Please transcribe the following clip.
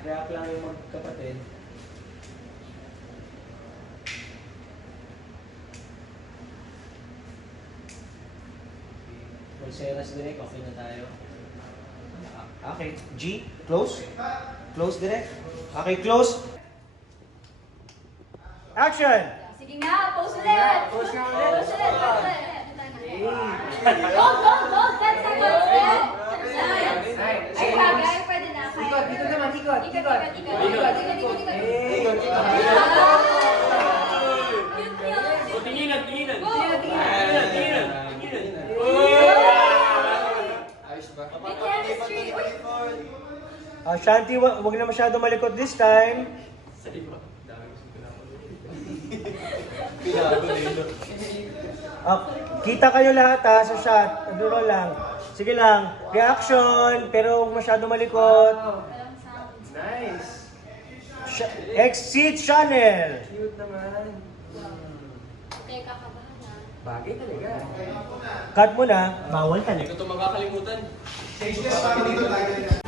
React lang yung magkapatid. Pulseras direct, okay na tayo. Okay, G, close. Close direct. Okay, close. Action! Sige nga, pose ulit! Pose nga ulit. Pose ulit, pose ulit. Gold, gold, gold! 10 seconds ulit! Nice! Ay, bagay, pwede na. Ikot, dito naman, ikot. Ikot, ikot, ikot. Ikot, ikot, ikot, ikot. Cute, cute. Tinginan, tinginan. Go! Tinginan, tinginan. Ayos ba? May chemistry. Uy! Shanti, wag na masyado malikot this time. Sa iba. Dami gusto ko na ako. Kita kayo lahat ha, sa shot. Duro lang. Sige lang. Reaction, pero huwag masyado malikot. Walang sounds. Nice. Exit channel. Cute naman. Okay, kakabahan na. Bagay talaga. Cut mo na. Bawal ka Hindi ko ito makakalimutan. Stage left, dito tayo.